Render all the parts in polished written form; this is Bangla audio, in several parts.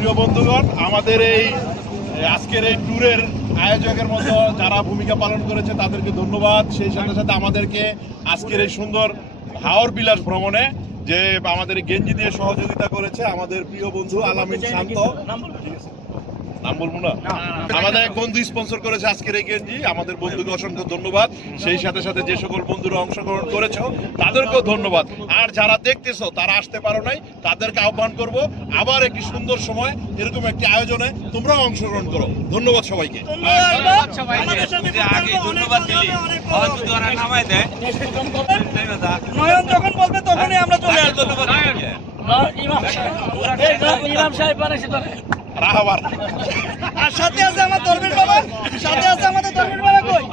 প্রিয় বন্ধুগণ, আমাদের এই আজকের এই ট্যুরের আয়োজকের মতো যারা ভূমিকা পালন করেছে তাদেরকে ধন্যবাদ। সেই সাথে সাথে আমাদেরকে আজকের এই সুন্দর হাওর বিলাস ভ্রমণে যে আমাদের গেঞ্জি দিয়ে সহযোগিতা করেছে আমাদের প্রিয় বন্ধু আলামিন শান্ত, নাম বলবো না, আমাদের এক বন্ধু স্পন্সর করেছে আজকের এই গেঞ্জি। আমাদের বন্ধুকে অসংখ্য ধন্যবাদ। সেই সাথে সাথে যে সকল বন্ধুরা অংশগ্রহণ করেছো তাদেরকেও ধন্যবাদ। আর যারা দেখতেছো তারা আসতে পারো নাই, তাদেরকে আহ্বান করব আবার একটি সুন্দর সময় এরকম একটি আয়োজনে তোমরাও অংশগ্রহণ করো। ধন্যবাদ সবাইকে। নয়ন যখন বলবে তখনই আমরা চলে আসবো। রাহাবার আর সাথে আছে আমার দরবেশ বাবা, সাথে আছে আমাদের দরবেশ বাবা। কই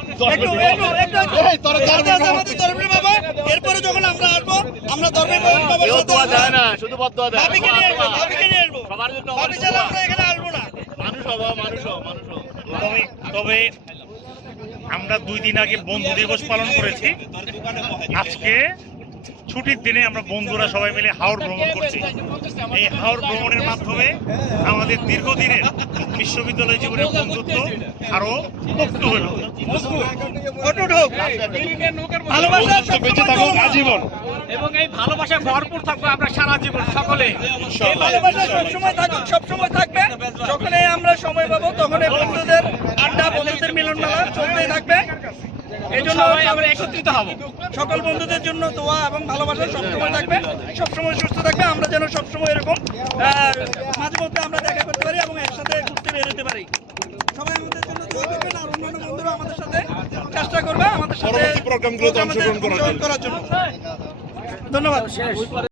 সাথে আছে আমাদের দরবেশ বাবা। এরপরে যখন আমরা আসবো আমরা দরবেশ বাবার সাথে যায় না, শুধু বদদোয়া দেয়। ভাবিকে নিয়ে আসবো, ভাবিকে নিয়ে আসবো। সবার জন্য ভাবি ছাড়া আমরা এখানে আসবো না। মানুষ। তবে আমরা 2 দিন আগে বন্ধু দিবস পালন করেছি। আজকে ছুটির দিনে আমরা বন্ধুরা সবাই মিলে হাওর ভ্রমণ করছি। এই হাওর ভ্রমণের মাধ্যমে আমাদের দীর্ঘদিনের বিশ্ববিদ্যালয় জীবনের বন্ধুত্ব আরো পোক্ত হলো। অটুট হোক, ভালোবাসা বেঁচে থাকুক আজীবন। এবং এই ভালোবাসায় ভরপুর থাকবো আমরা সারা জীবন সকলে। এই ভালোবাসা সবসময় থাকুক, সবসময় থাকবে। যখনই আমরা সময় পাবো তখনই বন্ধুদের আড্ডা, বন্ধুদের মিলন মেলা চলতেই থাকবে। এই জন্য আমরা একত্রিত হব। সকল বন্ধুদের জন্য দোয়া এবং ভালোবাসা সবসময় থাকবে, সবসময় সুস্থ থাকবে। আমরা যেন সবসময় এরকম মাঝে মধ্যে আমরা দেখা করতে পারি এবং একসাথে ঘুরতে বের হতে পারি। সবাই আমাদের জন্য দোয়া করবেন আর অন্যান্য বন্ধুরা আমাদের সাথে চেষ্টা করবে আমাদের সাথে পরবর্তী প্রোগ্রামগুলোতে অংশগ্রহণ করার জন্য। ধন্যবাদ।